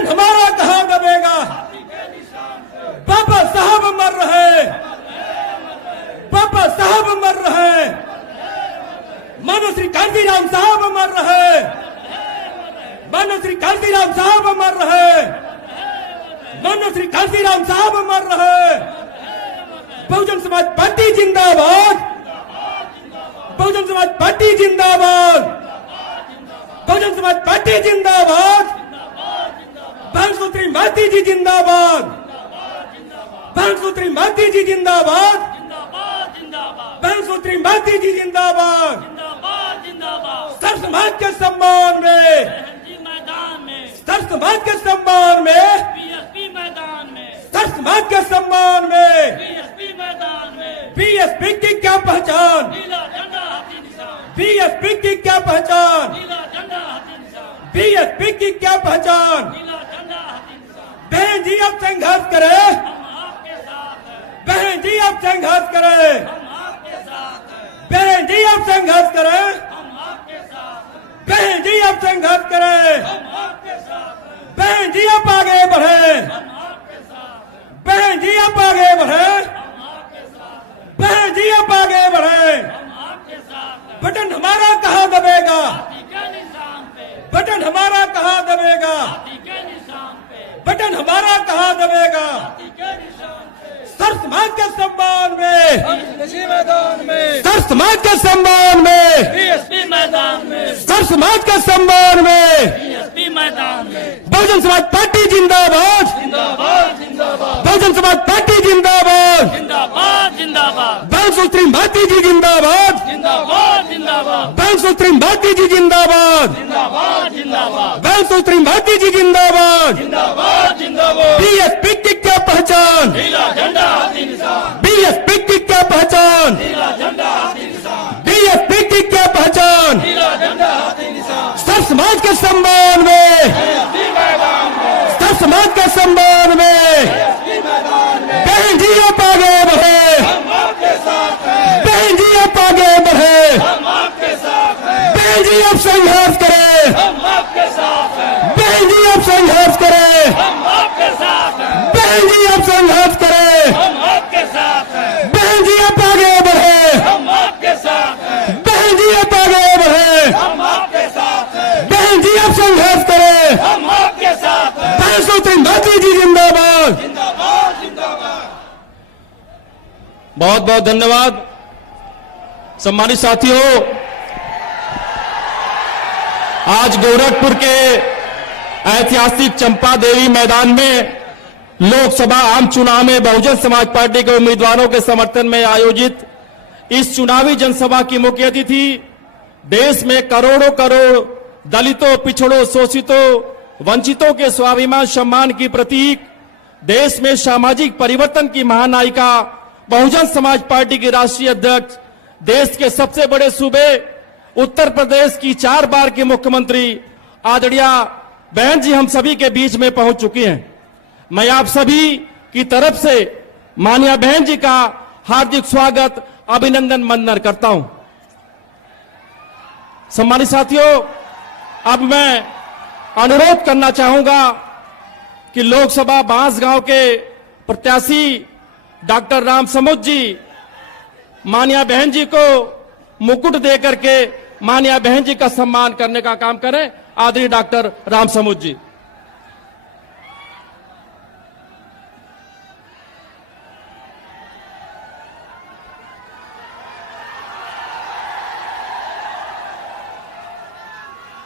Button हमारा कहां दबेगा? बाबा साहब मर रहे, बाबा साहब मर रहे, मानो श्री कांतीराम साहब मर रहे, मानो श्री कांतीराम साहब मर रहे, मानो श्री कांतीराम साहब मर रहे। बहुजन समाज पार्टी जिंदाबाद, बहुजन समाज पार्टी जिंदाबाद, बहुजन समाज पार्टी जिंदाबाद, बांसूत्री माती जी जिंदाबाद, बांसूत्री माती जी जिंदाबाद, बांसूत्री माती जी जिंदाबाद। सर्व समाज के सम्मान में, सर्व समाज के सम्मान में, सर्व समाज के सम्मान में बीएसपी की क्या पहचान, बीएसपी की क्या पहचान, बीएसपी की क्या पहचान। बहन जी अब संघर्ष करें, बहन जी अब संघर्ष करें, बहन जी अब संघर्ष करें, बहन जी अब संघर्ष करें, बहन जी अब आगे बढ़े, बहन जी अब आगे बढ़े, बहन जी अब आगे बढ़े। बटन हमारा कहां दबेगा? बटन हमारा कहां दबेगा? बटन हमारा कहां दबेगा? सर्व समाज के सम्मान में, इसी मैदान में, सर्व समाज के सम्मान में, बीएसपी मैदान में, सर्व समाज के सम्मान में बीएसपी मैदान में। बहुजन समाज पार्टी जिंदाबाद, जिंदाबाद जिंदाबाद, बहुजन समाज पार्टी जिंदाबाद, जिंदाबाद जिंदाबाद, बांसूत्री माती जी जिंदाबाद, जिंदाबाद जिंदाबाद, बांसूत्री माती जी जिंदाबाद, जिंदाबाद जिंदाबाद, बांसूत्री माती जी जिंदाबाद। जिंदाबाद जिंदाबाद। बीएसपी की क्या पहचान, नीला झंडा हाथी निशान, बीएसपी की क्या पहचान, नीला झंडा हाथी निशान, बीएसपी की क्या पहचान। नीला झंडा हाथी निशान। सर्व समाज के सम्मान में, बीएसपी मैदान में, सर्व समाज के सम्मान में बीएसपी मैदान में। बहन जी अब आगे बढ़े, हम आपके साथ हैं, बहन जी अब आगे बढ़े, हम आपके साथ हैं, बहन जी अब संघर्ष करें, हम आपके साथ हैं, बहन जी अब संघर्ष करें, हम आपके साथ हैं, बहन जी अब संघर्ष करें, हम आपके साथ हैं, बहन जी अब आगे बढ़े, हम आपके साथ हैं, बहन जी अब आगे बढ़े, हम आपके साथ हैं, बहन जी अब संघर्ष करें। हम आपके साथ हैं। बांसूत्री माती जी जिंदाबाद। जिंदाबाद जिंदाबाद। बहुत बहुत धन्यवाद सम्मानित साथियों। आज गोरखपुर के ऐतिहासिक चंपा देवी मैदान में लोकसभा आम चुनाव में बहुजन समाज पार्टी के उम्मीदवारों के समर्थन में आयोजित इस चुनावी जनसभा की मुख्य अतिथि देश में करोड़ों करोड़ दलितों, पिछड़ों, शोषितों, वंचितों के स्वाभिमान सम्मान की प्रतीक, देश में सामाजिक परिवर्तन की महानायिका, बहुजन समाज पार्टी की राष्ट्रीय अध्यक्ष, देश के सबसे बड़े सूबे उत्तर प्रदेश की 4 बार की मुख्यमंत्री आदरणीय बहन जी हम सभी के बीच में पहुंच चुकी हैं। मैं आप सभी की तरफ से माननीय बहन जी का हार्दिक स्वागत, अभिनंदन, वंदन करता हूं। सम्मानित साथियों, अब मैं अनुरोध करना चाहूंगा कि लोकसभा बांसगांव के प्रत्याशी डॉक्टर राम समुद्र जी माननीय बहन जी को मुकुट देकर के माननीय बहन जी का सम्मान करने का काम करें। आदरणीय डॉक्टर राम समुद्र जी।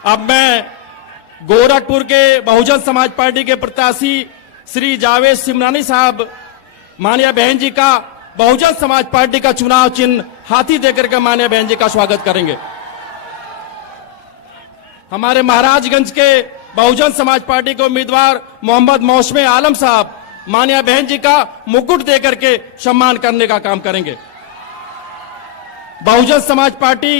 अब मैं गोरखपुर के बहुजन समाज पार्टी के प्रत्याशी श्री जावेद सिमरानी साहब माननीय बहन जी का बहुजन समाज पार्टी का चुनाव चिन्ह हाथी देकर के माननीय बहन जी का स्वागत करेंगे। हमारे महाराजगंज के बहुजन समाज पार्टी के उम्मीदवार मोहम्मद मौसम आलम साहब माननीय बहन जी का मुकुट देकर के सम्मान करने का काम करेंगे। बहुजन समाज पार्टी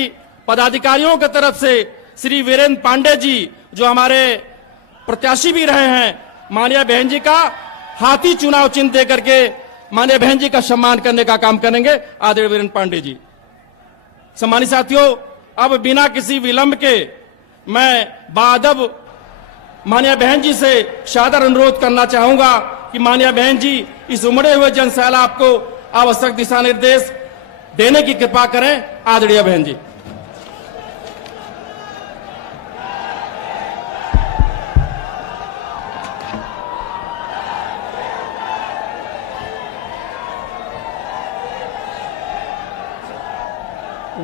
पदाधिकारियों की तरफ से श्री वीरेंद्र पांडे जी जो हमारे प्रत्याशी भी रहे हैं, माननीय बहन जी का हाथी चुनाव चिन्ह देकर के माननीय बहन जी का सम्मान करने का काम करेंगे। आदरणीय वीरेंद्र पांडे जी। सम्मानित साथियों, अब बिना किसी विलंब के मैं बाअदब माननीय बहन जी से सादर अनुरोध करना चाहूंगा कि माननीय बहन जी इस उमड़े हुए जनसैलाब को आवश्यक दिशा निर्देश देने की कृपा करें। आदरणीय बहन जी।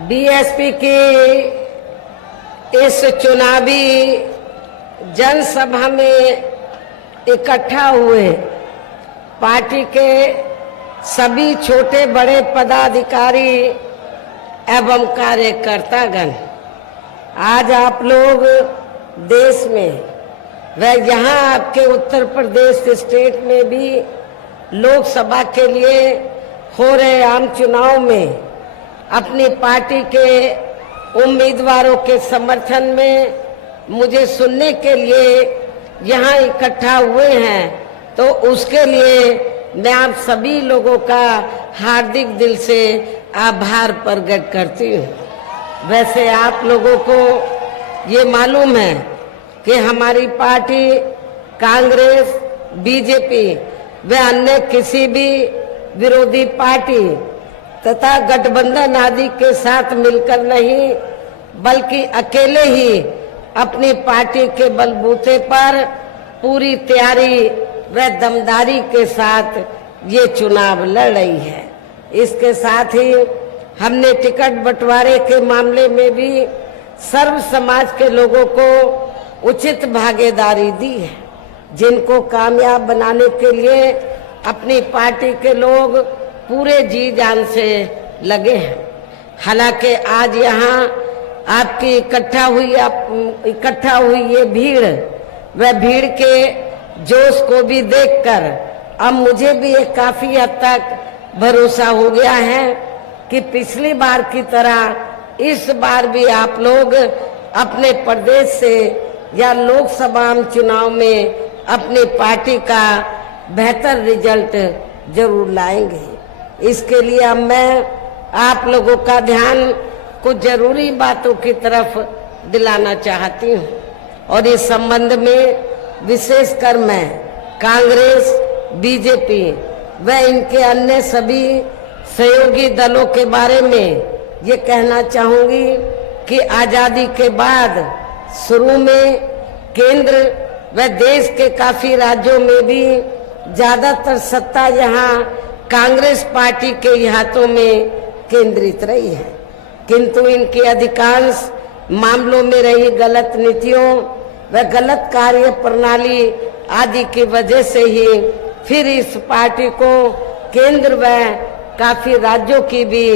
बीएसपी की इस चुनावी जनसभा में इकट्ठा हुए पार्टी के सभी छोटे बड़े पदाधिकारी एवं कार्यकर्तागण, आज आप लोग देश में व यहाँ आपके उत्तर प्रदेश स्टेट में भी लोकसभा के लिए हो रहे आम चुनाव में अपनी पार्टी के उम्मीदवारों के समर्थन में मुझे सुनने के लिए यहाँ इकट्ठा हुए हैं, तो उसके लिए मैं आप सभी लोगों का हार्दिक दिल से आभार प्रकट करती हूँ। वैसे आप लोगों को ये मालूम है कि हमारी पार्टी कांग्रेस, बीजेपी व अन्य किसी भी विरोधी पार्टी तथा गठबंधन आदि के साथ मिलकर नहीं, बल्कि अकेले ही अपनी पार्टी के बलबूते पर पूरी तैयारी व दमदारी के साथ ये चुनाव लड़ रही है। इसके साथ ही हमने टिकट बंटवारे के मामले में भी सर्व समाज के लोगों को उचित भागीदारी दी है, जिनको कामयाब बनाने के लिए अपनी पार्टी के लोग पूरे जी जान से लगे हैं। हालांकि आज यहाँ आपकी इकट्ठा हुई ये भीड़, वह भीड़ के जोश को भी देखकर अब मुझे भी एक काफी हद तक भरोसा हो गया है कि पिछली बार की तरह इस बार भी आप लोग अपने प्रदेश से या लोकसभा चुनाव में अपनी पार्टी का बेहतर रिजल्ट जरूर लाएंगे। इसके लिए अब मैं आप लोगों का ध्यान कुछ जरूरी बातों की तरफ दिलाना चाहती हूँ, और इस संबंध में विशेषकर मैं कांग्रेस, बीजेपी व इनके अन्य सभी सहयोगी दलों के बारे में ये कहना चाहूंगी कि आजादी के बाद शुरू में केंद्र व देश के काफी राज्यों में भी ज्यादातर सत्ता यहाँ कांग्रेस पार्टी के हाथों में केंद्रित रही है, किंतु इनकी अधिकांश मामलों में रही गलत नीतियों व गलत कार्य प्रणाली आदि की वजह से ही फिर इस पार्टी को केंद्र व काफी राज्यों की भी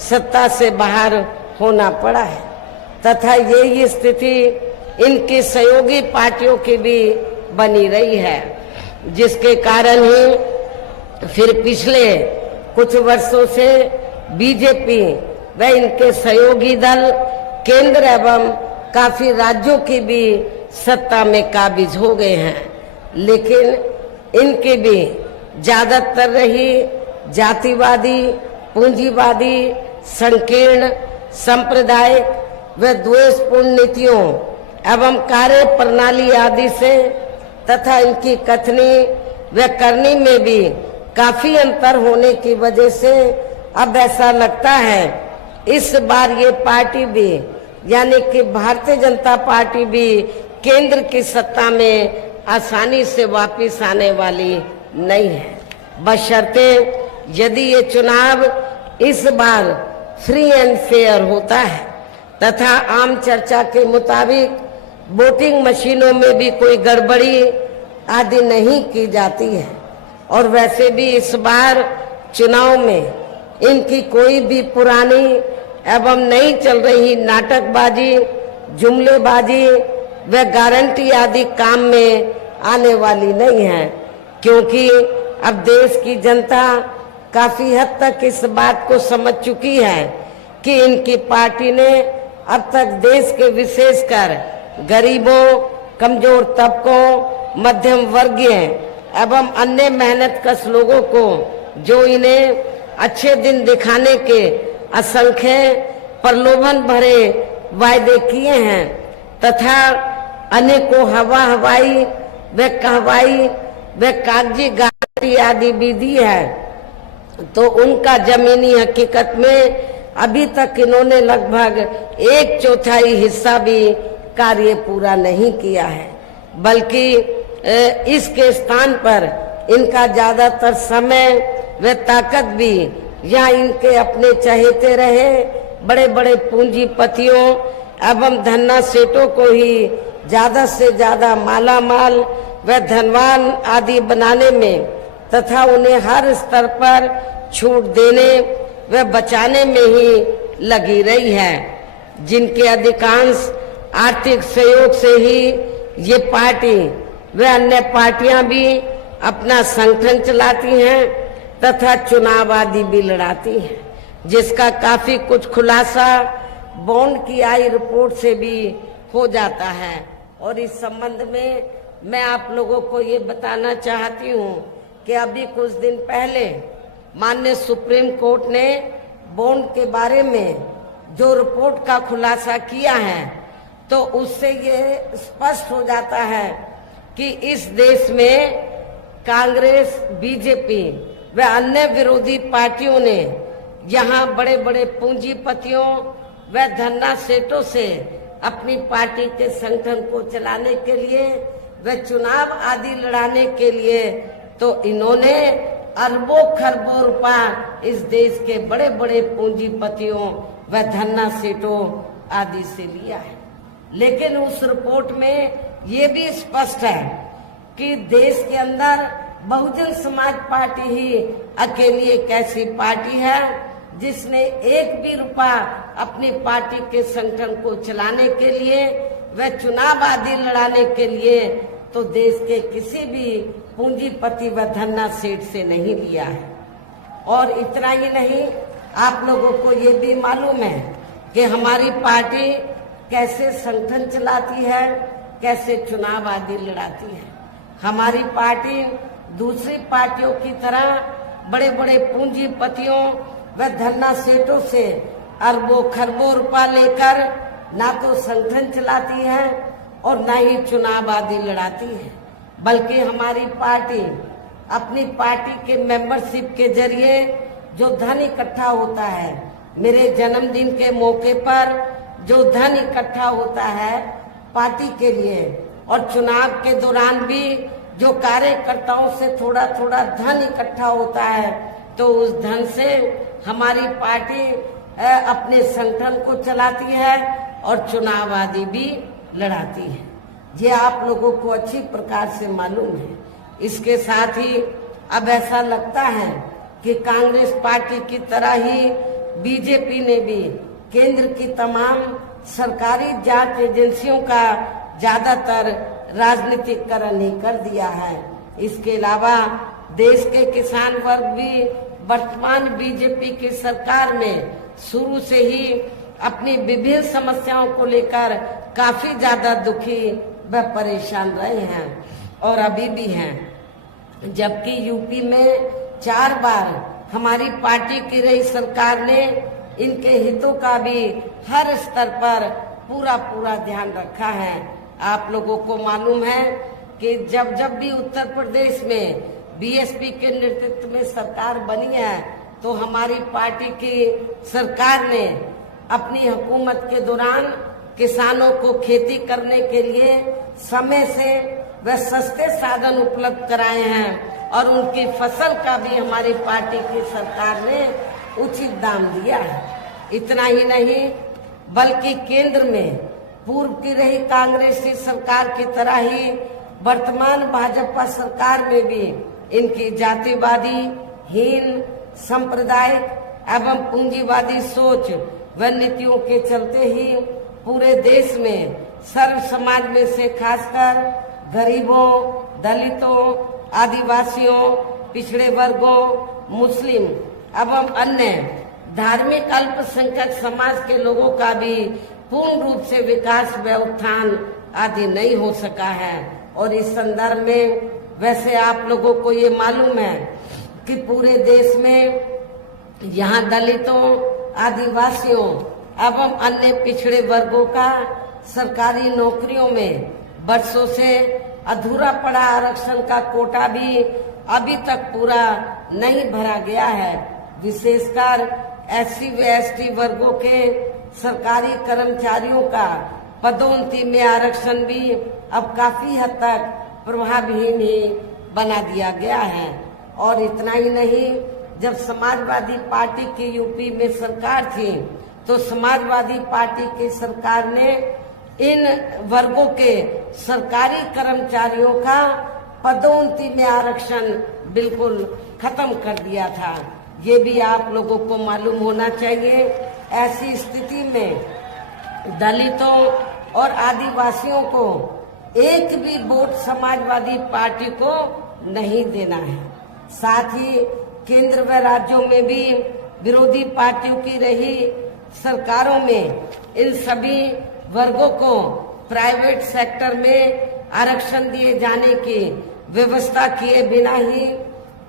सत्ता से बाहर होना पड़ा है, तथा यही स्थिति इनकी सहयोगी पार्टियों की भी बनी रही है, जिसके कारण ही फिर पिछले कुछ वर्षों से बीजेपी व इनके सहयोगी दल केंद्र एवं काफी राज्यों की भी सत्ता में काबिज हो गए हैं, लेकिन इनकी भी ज्यादातर रही जातिवादी, पूंजीवादी, संकीर्ण, सांप्रदायिक व द्वेषपूर्ण नीतियों एवं कार्य प्रणाली आदि से तथा इनकी कथनी व करनी में भी काफी अंतर होने की वजह से अब ऐसा लगता है इस बार ये पार्टी भी यानी कि भारतीय जनता पार्टी भी केंद्र की सत्ता में आसानी से वापस आने वाली नहीं है, बशर्ते यदि ये चुनाव इस बार फ्री एंड फेयर होता है तथा आम चर्चा के मुताबिक वोटिंग मशीनों में भी कोई गड़बड़ी आदि नहीं की जाती है। और वैसे भी इस बार चुनाव में इनकी कोई भी पुरानी एवं नई चल रही नाटकबाजी, जुमलेबाजी व गारंटी आदि काम में आने वाली नहीं है, क्योंकि अब देश की जनता काफी हद तक इस बात को समझ चुकी है कि इनकी पार्टी ने अब तक देश के विशेषकर गरीबों, कमजोर तबकों, मध्यम वर्गीय एवं अन्य मेहनतकश लोगों को जो इन्हें अच्छे दिन दिखाने के असंख्य प्रलोभन भरे वायदे किए हैं तथा अनेकों हवाई व कहवाई व कागजी गारंटी आदि भी दी है, तो उनका जमीनी हकीकत में अभी तक इन्होंने लगभग 1/4 हिस्सा भी कार्य पूरा नहीं किया है, बल्कि इसके स्थान पर इनका ज्यादातर समय व ताकत भी या इनके अपने चहेते रहे बड़े बड़े पूंजीपतियों एवं धन्ना सेठों को ही ज्यादा से ज्यादा माला माल व धनवान आदि बनाने में तथा उन्हें हर स्तर पर छूट देने व बचाने में ही लगी रही है, जिनके अधिकांश आर्थिक सहयोग से ही ये पार्टी व अन्य पार्टियां भी अपना संगठन चलाती हैं तथा चुनाव आदि भी लड़ाती हैं, जिसका काफी कुछ खुलासा बॉन्ड की आई रिपोर्ट से भी हो जाता है। और इस संबंध में मैं आप लोगों को ये बताना चाहती हूँ कि अभी कुछ दिन पहले माननीय सुप्रीम कोर्ट ने बॉन्ड के बारे में जो रिपोर्ट का खुलासा किया है, तो उससे ये स्पष्ट हो जाता है कि इस देश में कांग्रेस, बीजेपी व अन्य विरोधी पार्टियों ने यहाँ बड़े बड़े पूंजीपतियों व धन्ना सेठों से अपनी पार्टी के संगठन को चलाने के लिए व चुनाव आदि लड़ाने के लिए तो इन्होंने अरबों खरबों रुपया इस देश के बड़े बड़े पूंजीपतियों व धन्ना सेठों आदि से लिया है। लेकिन उस रिपोर्ट में ये भी स्पष्ट है कि देश के अंदर बहुजन समाज पार्टी ही अकेली एक ऐसी पार्टी है जिसने एक भी रुपया अपनी पार्टी के संगठन को चलाने के लिए व चुनाव आदि लड़ाने के लिए तो देश के किसी भी पूंजीपति व धन्ना सेठ से नहीं लिया है। और इतना ही नहीं, आप लोगों को ये भी मालूम है कि हमारी पार्टी कैसे संगठन चलाती है, कैसे चुनाव आदि लड़ाती है। हमारी पार्टी दूसरी पार्टियों की तरह बड़े बड़े पूंजीपतियों व धन्ना सेठों से अरबों खरबों रुपया लेकर ना तो संगठन चलाती है और ना ही चुनाव आदि लड़ाती है, बल्कि हमारी पार्टी अपनी पार्टी के मेंबरशिप के जरिए जो धन इकट्ठा होता है, मेरे जन्मदिन के मौके पर जो धन इकट्ठा होता है पार्टी के लिए और चुनाव के दौरान भी जो कार्यकर्ताओं से थोड़ा थोड़ा धन इकट्ठा होता है, तो उस धन से हमारी पार्टी अपने संगठन को चलाती है और चुनाव आदि भी लड़ाती है। ये आप लोगों को अच्छी प्रकार से मालूम है। इसके साथ ही अब ऐसा लगता है कि कांग्रेस पार्टी की तरह ही बीजेपी ने भी केंद्र की तमाम सरकारी जांच एजेंसियों का ज्यादातर राजनीतिकरण ही कर दिया है। इसके अलावा देश के किसान वर्ग भी वर्तमान बीजेपी की सरकार में शुरू से ही अपनी विभिन्न समस्याओं को लेकर काफी ज्यादा दुखी व परेशान रहे हैं और अभी भी हैं। जबकि यूपी में 4 बार हमारी पार्टी की रही सरकार ने इनके हितों का भी हर स्तर पर पूरा ध्यान रखा है। आप लोगों को मालूम है कि जब जब भी उत्तर प्रदेश में बीएसपी के नेतृत्व में सरकार बनी है, तो हमारी पार्टी की सरकार ने अपनी हुकूमत के दौरान किसानों को खेती करने के लिए समय से व सस्ते साधन उपलब्ध कराए हैं और उनकी फसल का भी हमारी पार्टी की सरकार ने उचित दाम दिया है। इतना ही नहीं, बल्कि केंद्र में पूर्व की रही कांग्रेसी सरकार की तरह ही वर्तमान भाजपा सरकार में भी इनकी जातिवादी, हीन, सांप्रदायिक एवं पूंजीवादी सोच व नीतियों के चलते ही पूरे देश में सर्व समाज में से खासकर गरीबों, दलितों, आदिवासियों, पिछड़े वर्गों, मुस्लिम एवं अन्य धार्मिक अल्पसंख्यक समाज के लोगों का भी पूर्ण रूप से विकास व उत्थान आदि नहीं हो सका है। और इस संदर्भ में वैसे आप लोगों को ये मालूम है कि पूरे देश में यहाँ दलितों, आदिवासियों एवं अन्य पिछड़े वर्गों का सरकारी नौकरियों में वर्षों से अधूरा पड़ा आरक्षण का कोटा भी अभी तक पूरा नहीं भरा गया है। विशेषकर एससी व एसटी वर्गों के सरकारी कर्मचारियों का पदोन्नति में आरक्षण भी अब काफी हद तक प्रभावहीन ही बना दिया गया है। और इतना ही नहीं, जब समाजवादी पार्टी की यूपी में सरकार थी तो समाजवादी पार्टी की सरकार ने इन वर्गों के सरकारी कर्मचारियों का पदोन्नति में आरक्षण बिल्कुल खत्म कर दिया था। ये भी आप लोगों को मालूम होना चाहिए। ऐसी स्थिति में दलितों और आदिवासियों को एक भी वोट समाजवादी पार्टी को नहीं देना है। साथ ही केंद्र व राज्यों में भी विरोधी पार्टियों की रही सरकारों में इन सभी वर्गों को प्राइवेट सेक्टर में आरक्षण दिए जाने की व्यवस्था किए बिना ही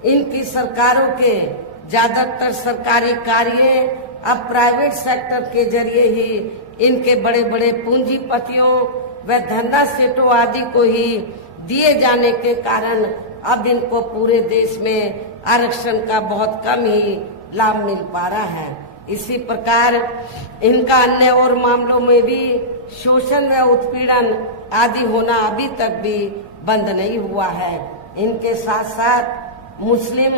इनकी सरकारों के ज्यादातर सरकारी कार्य अब प्राइवेट सेक्टर के जरिए ही इनके बड़े बड़े पूंजीपतियों व धंधा सेठों आदि को ही दिए जाने के कारण अब इनको पूरे देश में आरक्षण का बहुत कम ही लाभ मिल पा रहा है। इसी प्रकार इनका अन्य और मामलों में भी शोषण व उत्पीड़न आदि होना अभी तक भी बंद नहीं हुआ है। इनके साथ साथ मुस्लिम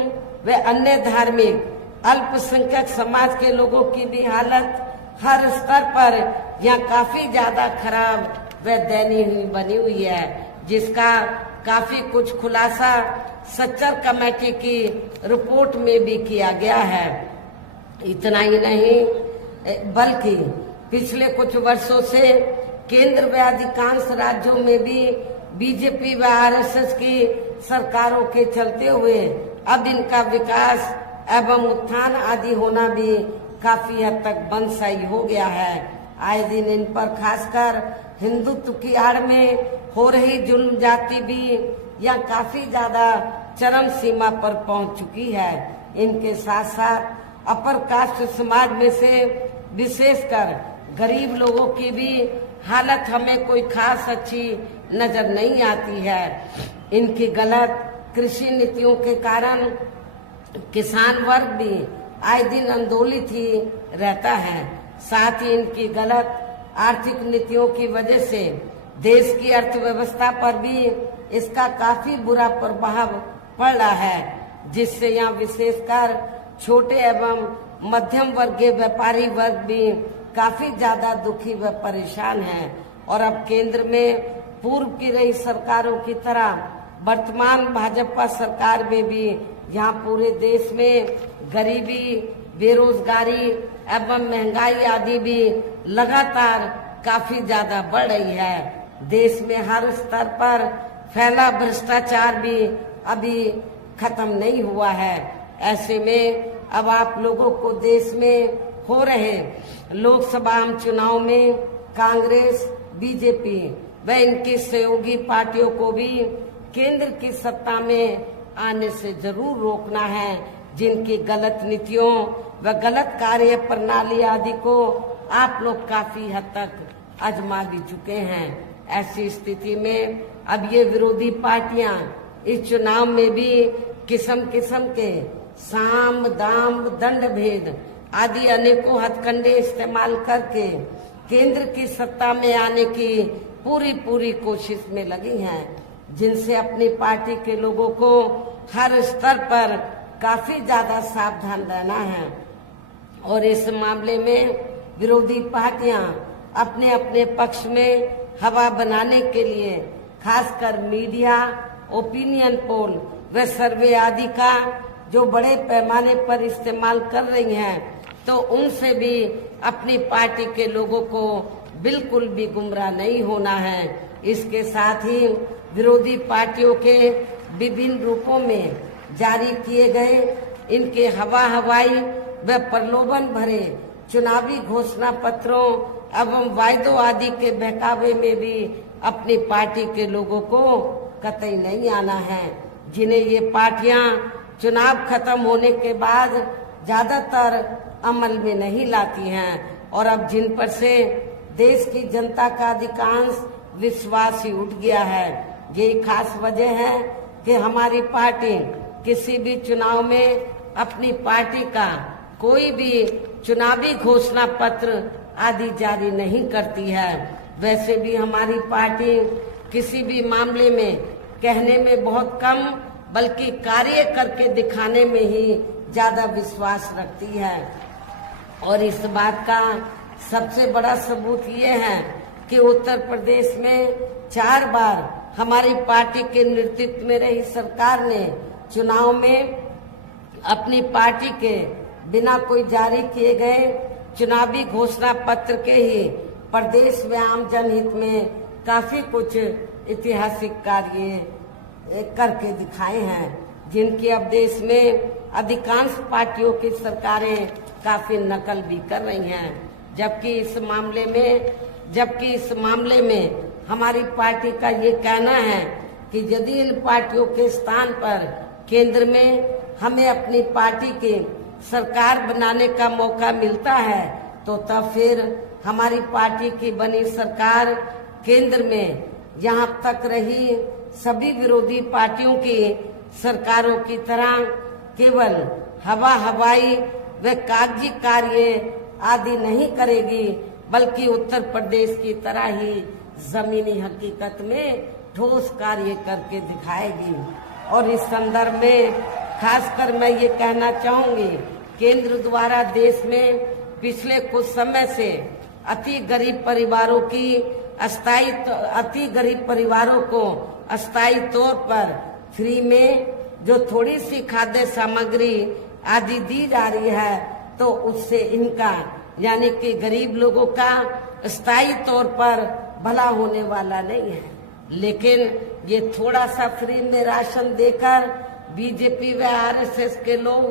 व अन्य धार्मिक अल्पसंख्यक समाज के लोगों की भी हालत हर स्तर पर यहाँ काफी ज्यादा खराब व दयनीय बनी हुई है, जिसका काफी कुछ खुलासा सच्चर कमेटी की रिपोर्ट में भी किया गया है। इतना ही नहीं, बल्कि पिछले कुछ वर्षों से केंद्र व अधिकांश राज्यों में भी बीजेपी व आरएसएस की सरकारों के चलते हुए अब इनका विकास एवं उत्थान आदि होना भी काफी हद तक बंद सही हो गया है। आए दिन इन पर खासकर हिंदुत्व की आड़ में हो रही जुल्म जाति भी यह काफी ज्यादा चरम सीमा पर पहुंच चुकी है। इनके साथ साथ अपर कास्ट समाज में से विशेषकर गरीब लोगों की भी हालत हमें कोई खास अच्छी नजर नहीं आती है। इनकी गलत कृषि नीतियों के कारण किसान वर्ग भी आए दिन आंदोलित ही रहता है। साथ ही इनकी गलत आर्थिक नीतियों की वजह से देश की अर्थव्यवस्था पर भी इसका काफी बुरा प्रभाव पड़ रहा है, जिससे यहाँ विशेषकर छोटे एवं मध्यम वर्गीय व्यापारी वर्ग भी काफी ज्यादा दुखी व परेशान हैं। और अब केंद्र में पूर्व की रही सरकारों की तरह वर्तमान भाजपा सरकार में भी यहाँ पूरे देश में गरीबी, बेरोजगारी एवं महंगाई आदि भी लगातार काफी ज्यादा बढ़ रही है। देश में हर स्तर पर फैला भ्रष्टाचार भी अभी खत्म नहीं हुआ है। ऐसे में अब आप लोगों को देश में हो रहे लोकसभा आम चुनाव में कांग्रेस, बीजेपी व इनकी सहयोगी पार्टियों को भी केंद्र की सत्ता में आने से जरूर रोकना है, जिनकी गलत नीतियों व गलत कार्य प्रणाली आदि को आप लोग काफी हद तक आजमा भी चुके हैं। ऐसी स्थिति में अब ये विरोधी पार्टियां इस चुनाव में भी किस्म किस्म के साम, दाम, दंड भेद आदि अनेकों हथकंडे इस्तेमाल करके केंद्र की सत्ता में आने की पूरी कोशिश में लगी हैं, जिनसे अपनी पार्टी के लोगों को हर स्तर पर काफी ज्यादा सावधान रहना है। और इस मामले में विरोधी पार्टियां अपने अपने पक्ष में हवा बनाने के लिए खासकर मीडिया, ओपिनियन पोल व सर्वे आदि का जो बड़े पैमाने पर इस्तेमाल कर रही हैं, तो उनसे भी अपनी पार्टी के लोगों को बिल्कुल भी गुमराह नहीं होना है। इसके साथ ही विरोधी पार्टियों के विभिन्न रूपों में जारी किए गए इनके हवाई व प्रलोभन भरे चुनावी घोषणा पत्रों एवं वायदों आदि के बहकावे में भी अपनी पार्टी के लोगों को कतई नहीं आना है, जिन्हें ये पार्टियां चुनाव खत्म होने के बाद ज्यादातर अमल में नहीं लाती हैं। और अब जिन पर से देश की जनता का अधिकांश विश्वास ही उठ गया है। यही खास वजह है कि हमारी पार्टी किसी भी चुनाव में अपनी पार्टी का कोई भी चुनावी घोषणा पत्र आदि जारी नहीं करती है। वैसे भी हमारी पार्टी किसी भी मामले में कहने में बहुत कम बल्कि कार्य करके दिखाने में ही ज्यादा विश्वास रखती है। और इस बात का सबसे बड़ा सबूत ये है कि उत्तर प्रदेश में 4 बार हमारी पार्टी के नेतृत्व में रही सरकार ने चुनाव में अपनी पार्टी के बिना कोई जारी किए गए चुनावी घोषणा पत्र के ही प्रदेश में आम जनहित में काफी कुछ ऐतिहासिक कार्य करके दिखाए हैं, जिनकी अब देश में अधिकांश पार्टियों की सरकारें काफी नकल भी कर रही हैं। जबकि इस मामले में हमारी पार्टी का ये कहना है कि यदि इन पार्टियों के स्थान पर केंद्र में हमें अपनी पार्टी की सरकार बनाने का मौका मिलता है तो तब फिर हमारी पार्टी की बनी सरकार केंद्र में यहाँ तक रही सभी विरोधी पार्टियों की सरकारों की तरह केवल हवाई व कागजी कार्य आदि नहीं करेगी, बल्कि उत्तर प्रदेश की तरह ही जमीनी हकीकत में ठोस कार्य करके दिखाएगी। और इस संदर्भ में खासकर मैं ये कहना चाहूंगी, केंद्र द्वारा देश में पिछले कुछ समय से अति गरीब परिवारों को अस्थायी तौर पर फ्री में जो थोड़ी सी खाद्य सामग्री आदि दी जा रही है, तो उससे इनका यानी कि गरीब लोगों का स्थायी तौर पर भला होने वाला नहीं है। लेकिन ये थोड़ा सा फ्री में राशन देकर बीजेपी व आरएसएस के लोग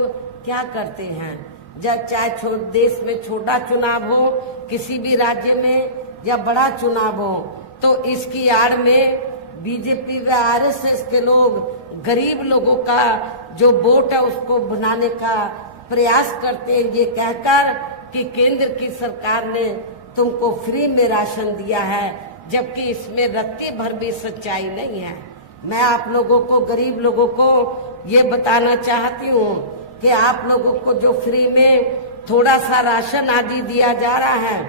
क्या करते हैं, जब चाहे देश में छोटा चुनाव हो, किसी भी राज्य में या बड़ा चुनाव हो, तो इसकी आड़ में बीजेपी व आरएसएस के लोग गरीब लोगों का जो वोट है उसको बनाने का प्रयास करते हैं, ये कहकर कि केंद्र की सरकार ने तुमको फ्री में राशन दिया है, जबकि इसमें रत्ती भर भी सच्चाई नहीं है। मैं आप लोगों को, गरीब लोगों को ये बताना चाहती हूँ कि आप लोगों को जो फ्री में थोड़ा सा राशन आदि दिया जा रहा है,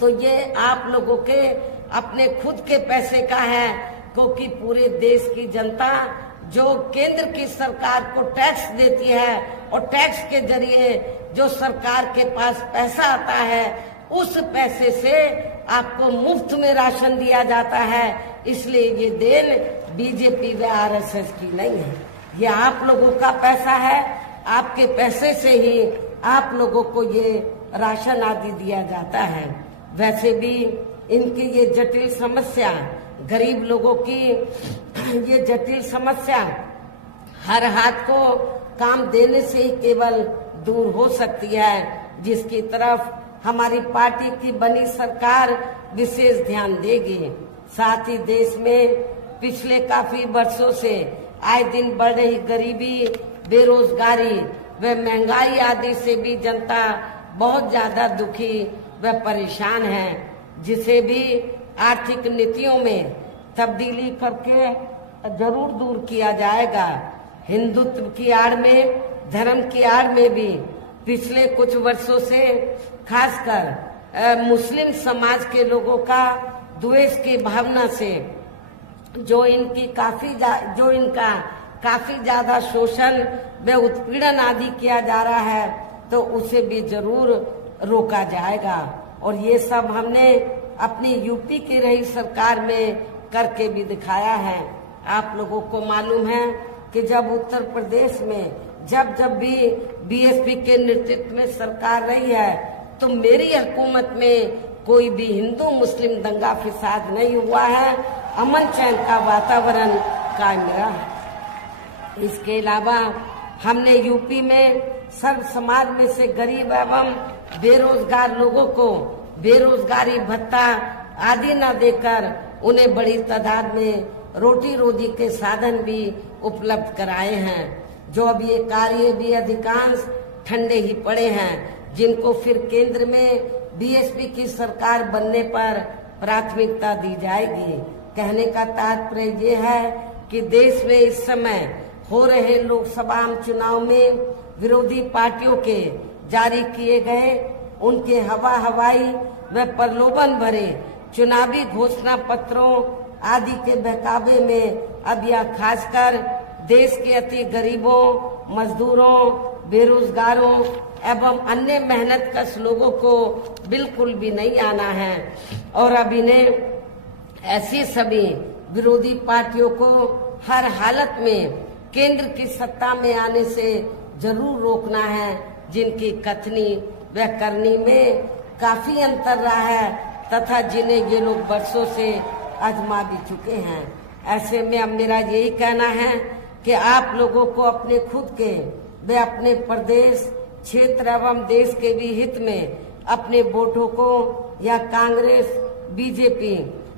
तो ये आप लोगों के अपने खुद के पैसे का है, क्योंकि पूरे देश की जनता जो केंद्र की सरकार को टैक्स देती है और टैक्स के जरिए जो सरकार के पास पैसा आता है, उस पैसे से आपको मुफ्त में राशन दिया जाता है। इसलिए ये देन बीजेपी व आरएसएस की नहीं है, ये आप लोगों का पैसा है। आपके पैसे से ही आप लोगों को ये राशन आदि दिया जाता है। वैसे भी इनकी ये जटिल समस्या, गरीब लोगों की ये जटिल समस्या हर हाथ को काम देने से ही केवल दूर हो सकती है, जिसकी तरफ हमारी पार्टी की बनी सरकार विशेष ध्यान देगी। साथ ही देश में पिछले काफी वर्षों से आए दिन बढ़ रही गरीबी, बेरोजगारी व महंगाई आदि से भी जनता बहुत ज्यादा दुखी व परेशान है, जिसे भी आर्थिक नीतियों में तब्दीली करके जरूर दूर किया जाएगा। हिंदुत्व की आड़ में, धर्म की आड़ में भी पिछले कुछ वर्षों से खासकर मुस्लिम समाज के लोगों का द्वेष की भावना से जो इनका काफी ज्यादा शोषण व उत्पीड़न आदि किया जा रहा है, तो उसे भी जरूर रोका जाएगा। और ये सब हमने अपनी यूपी की रही सरकार में करके भी दिखाया है। आप लोगों को मालूम है कि जब उत्तर प्रदेश में जब भी बीएसपी के नेतृत्व में सरकार रही है, तो मेरी हुकूमत में कोई भी हिंदू मुस्लिम दंगा फिसाद नहीं हुआ है, अमन चैन का वातावरण कायम रहा है। इसके अलावा हमने यूपी में सर्व समाज में से गरीब एवं बेरोजगार लोगों को बेरोजगारी भत्ता आदि न देकर उन्हें बड़ी तादाद में रोटी रोजी के साधन भी उपलब्ध कराए हैं। जो अब ये कार्य भी अधिकांश ठंडे ही पड़े हैं, जिनको फिर केंद्र में बीएसपी की सरकार बनने पर प्राथमिकता दी जाएगी। कहने का तात्पर्य ये है कि देश में इस समय हो रहे लोकसभा चुनाव में विरोधी पार्टियों के जारी किए गए उनके हवाई व प्रलोभन भरे चुनावी घोषणा पत्रों आदि के बहकावे में अब यह खासकर देश के अति गरीबों, मजदूरों, बेरोजगारों एवं अन्य मेहनतकश लोगों को बिल्कुल भी नहीं आना है और अब इन्हें ऐसी सभी विरोधी पार्टियों को हर हालत में केंद्र की सत्ता में आने से जरूर रोकना है, जिनकी कथनी व करनी में काफी अंतर रहा है तथा जिन्हें ये लोग वर्षों से आजमा भी चुके हैं। ऐसे में अब मेरा यही कहना है कि आप लोगों को अपने खुद के व अपने प्रदेश, क्षेत्र एवं देश के भी हित में अपने वोटों को या कांग्रेस, बीजेपी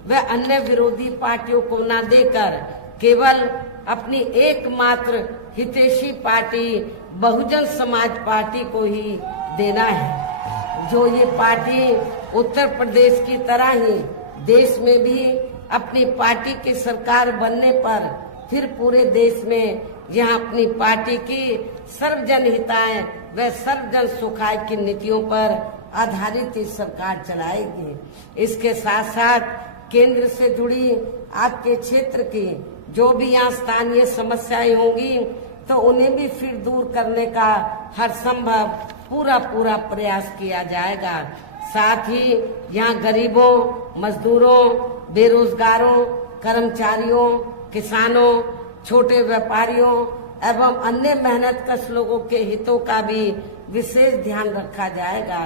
व अन्य विरोधी पार्टियों को न देकर केवल अपनी एकमात्र हितैषी पार्टी बहुजन समाज पार्टी को ही देना है, जो ये पार्टी उत्तर प्रदेश की तरह ही देश में भी अपनी पार्टी की सरकार बनने पर फिर पूरे देश में यहाँ अपनी पार्टी की सर्वजन हिताय व सर्वजन सुखाय की नीतियों पर आधारित ही सरकार चलाएगी। इसके साथ साथ केंद्र से जुड़ी आपके क्षेत्र की जो भी यहाँ स्थानीय समस्याएं होंगी तो उन्हें भी फिर दूर करने का हर संभव पूरा प्रयास किया जाएगा। साथ ही यहाँ गरीबों, मजदूरों, बेरोजगारों, कर्मचारियों, किसानों, छोटे व्यापारियों एवं अन्य मेहनतकश लोगों के हितों का भी विशेष ध्यान रखा जाएगा।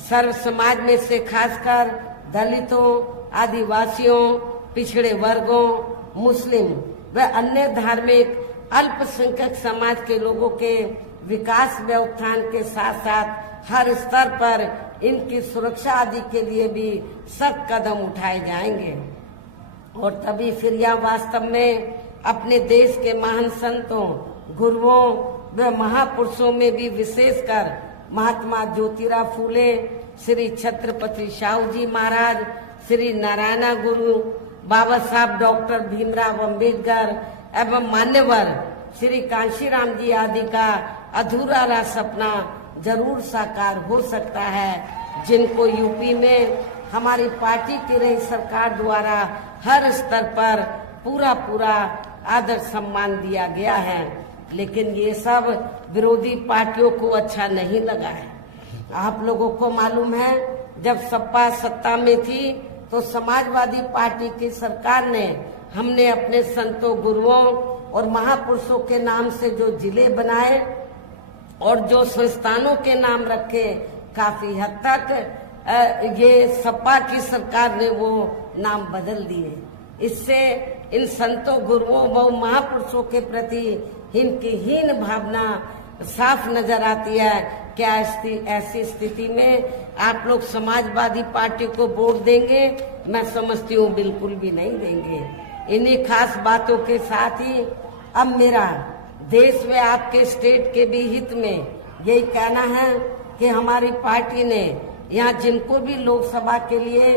सर्व समाज में से खासकर दलितों, आदिवासियों, पिछड़े वर्गों, मुस्लिम व अन्य धार्मिक अल्पसंख्यक समाज के लोगों के विकास व उत्थान के साथ साथ हर स्तर पर इनकी सुरक्षा आदि के लिए भी सख्त कदम उठाए जाएंगे और तभी फिर यह वास्तव में अपने देश के महान संतों, गुरुओं व महापुरुषों में भी विशेषकर महात्मा ज्योतिराव फूले, श्री छत्रपति शाहू जी महाराज, श्री नारायण गुरु, बाबा साहब डॉक्टर भीमराव अंबेडकर एवं मान्यवर श्री कांशीराम जी आदि का अधूरा रहा सपना जरूर साकार हो सकता है, जिनको यूपी में हमारी पार्टी की रही सरकार द्वारा हर स्तर पर पूरा आदर सम्मान दिया गया है। लेकिन ये सब विरोधी पार्टियों को अच्छा नहीं लगा है। आप लोगों को मालूम है जब सपा सत्ता में थी तो समाजवादी पार्टी की सरकार ने हमने अपने संतों, गुरुओं और महापुरुषों के नाम से जो जिले बनाए और जो संस्थानों के नाम रखे, काफी हद तक ये सपा की सरकार ने वो नाम बदल दिए। इससे इन संतों, गुरुओं व महापुरुषों के प्रति इनकी हीन भावना साफ नजर आती है। क्या ऐसी स्थिति में आप लोग समाजवादी पार्टी को वोट देंगे? मैं समझती हूँ बिल्कुल भी नहीं देंगे। इन्हीं खास बातों के साथ ही अब मेरा देश में आपके स्टेट के भी हित में यही कहना है कि हमारी पार्टी ने यहाँ जिनको भी लोकसभा के लिए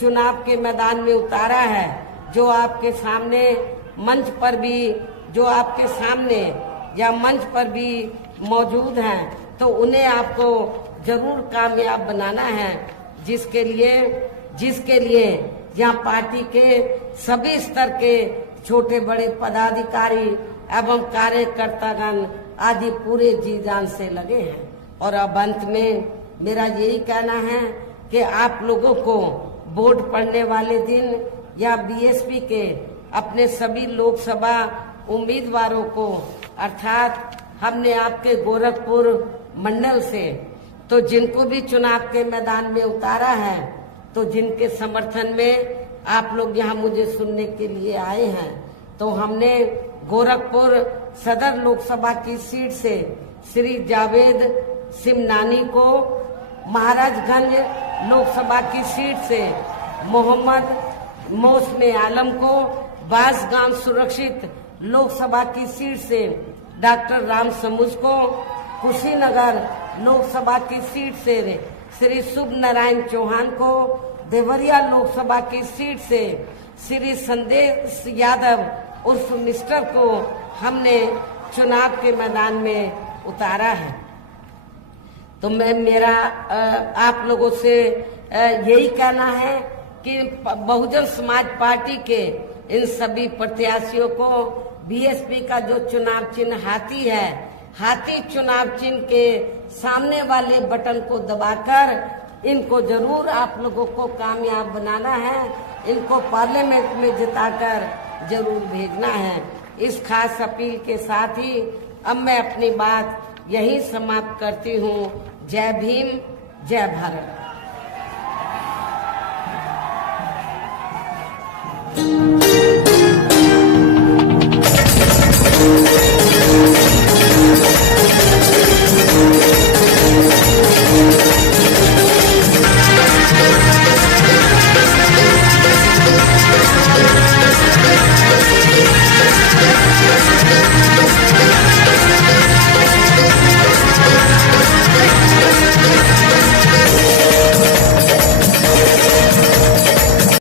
चुनाव के मैदान में उतारा है, जो आपके सामने मंच पर भी, जो आपके सामने या मंच पर भी मौजूद हैं, तो उन्हें आपको जरूर कामयाब बनाना है, जिसके लिए यहाँ पार्टी के सभी स्तर के छोटे बड़े पदाधिकारी एवं कार्यकर्तागण आदि पूरे जी जान से लगे हैं। और अब अंत में मेरा यही कहना है कि आप लोगों को वोट पड़ने वाले दिन या बीएसपी के अपने सभी लोकसभा उम्मीदवारों को, अर्थात हमने आपके गोरखपुर मंडल से तो जिनको भी चुनाव के मैदान में उतारा है, तो जिनके समर्थन में आप लोग यहाँ मुझे सुनने के लिए आए हैं, तो हमने गोरखपुर सदर लोकसभा की सीट से श्री जावेद सिमनानी को, महाराजगंज लोकसभा की सीट से मोहम्मद मौसम आलम को, बांसगांव सुरक्षित लोकसभा की सीट से डॉक्टर राम समुझ को, कुशीनगर लोकसभा की सीट से श्री शुभ नारायण चौहान को, देवरिया लोकसभा की सीट से श्री संदेश यादव उर्फ मिस्टर को हमने चुनाव के मैदान में उतारा है। तो मेरा आप लोगों से यही कहना है कि बहुजन समाज पार्टी के इन सभी प्रत्याशियों को बीएसपी का जो चुनाव चिन्ह हाथी है, हाथी चुनाव चिन्ह के सामने वाले बटन को दबाकर इनको जरूर आप लोगों को कामयाब बनाना है, इनको पार्लियामेंट में जिताकर जरूर भेजना है। इस खास अपील के साथ ही अब मैं अपनी बात यही समाप्त करती हूँ। जय भीम, जय भारत।